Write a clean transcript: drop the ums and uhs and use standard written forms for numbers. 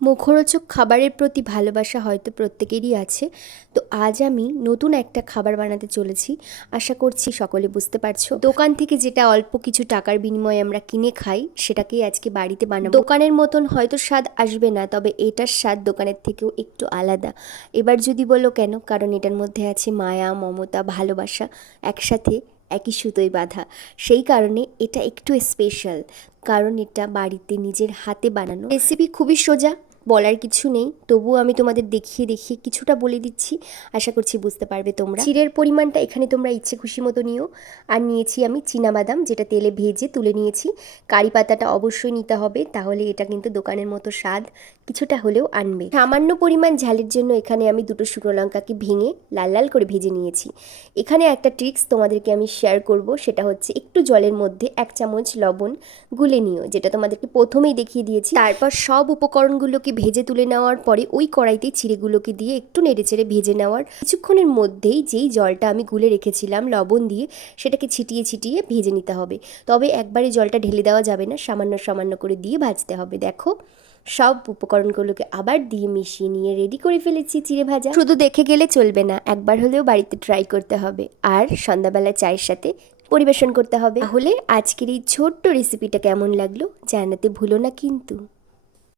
মুখরোচক খাবারের প্রতি ভালোবাসা হয়তো প্রত্যেকেরই আছে। তো আজ আমি নতুন একটা খাবার বানাতে চলেছি। আশা করছি সকলে বুঝতে পারছো। দোকান থেকে যেটা অল্প কিছু টাকার বিনিময়ে আমরা কিনে খাই, সেটাকেই আজকে বাড়িতে বানাবো। দোকানের মতন হয়তো স্বাদ আসবে না, তবে এটার স্বাদ দোকানের থেকেও একটু আলাদা। এবার যদি বলো কেন, কারণ এটার মধ্যে আছে মায়া, মমতা, ভালোবাসা একসাথে একই সুতোয় বাঁধা। সেই কারণে এটা একটু স্পেশাল, কারণ এটা বাড়িতে নিজের হাতে বানানো। রেসিপি খুবই সোজা, বলার কিছু নেই, তবুও আমি তোমাদের দেখিয়ে দেখিয়ে কিছুটা বলে দিচ্ছি। আশা করছি বুঝতে পারবে তোমরা। চিড়ের পরিমাণটা এখানে তোমরা ইচ্ছে খুশি মতো নিও। আর নিয়েছি আমি চীনাবাদাম, যেটা তেলে ভেজে তুলে নিয়েছি। কারি পাতাটা অবশ্যই নিতে হবে, তাহলে এটা কিন্তু দোকানের মতো স্বাদ কিছুটা হলেও আনবে। সামান্য পরিমাণ ঝালের জন্য এখানে আমি দুটো শুকনো লঙ্কাকে ভেঙে লাল লাল করে ভেজে নিয়েছি। এখানে একটা ট্রিক্স তোমাদেরকে আমি শেয়ার করব, সেটা হচ্ছে একটু জলের মধ্যে 1 চামচ লবণ গুলে নিও, যেটা তোমাদেরকে প্রথমেই দেখিয়ে দিয়েছি। তারপর সব উপকরণগুলোকে ভেজে তুলে নেওয়ার পরে ওই কড়াইতেই চিড়েগুলোকে দিয়ে একটু নেড়েচেড়ে ভেজে নেওয়ার কিছুক্ষণের মধ্যেই যেই জলটা আমি গুলে রেখেছিলাম লবণ দিয়ে, সেটাকে ছিটিয়ে ছিটিয়ে ভেজে নিতে হবে। তবে একবারে জলটা ঢেলে দেওয়া যাবে না, সামান্য সামান্য করে দিয়ে ভাজতে হবে। দেখো, সব উপকরণগুলোকে আবার দিয়ে মিশিয়ে নিয়ে রেডি করে ফেলেছি চিড়ে ভাজা। শুধু দেখে গেলে চলবে না, একবার হলেও বাড়িতে ট্রাই করতে হবে, আর সন্ধ্যাবেলা চায়ের সাথে পরিবেশন করতে হবে। তাহলে আজকের এই ছোট্ট রেসিপিটা কেমন লাগলো জানাতে ভুলো না কিন্তু।